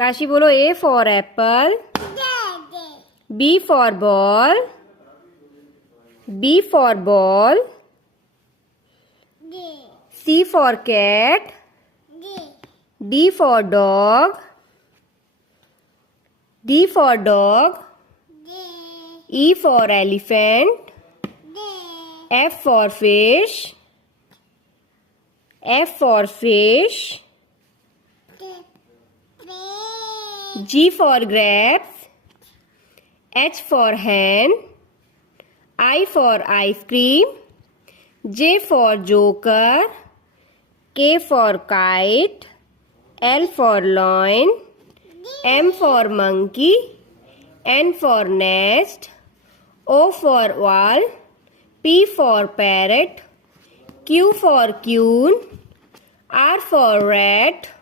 કાશી બોલો. A for apple. B for ball. B for ball. C for cat. D for dog. D for dog. E for elephant. F for fish. F for fish. G for grapes. H for hen. I for ice cream. J for joker. K for kite. L for lion. M for monkey. N for nest. O for owl. P for parrot. Q for queen. R for rat.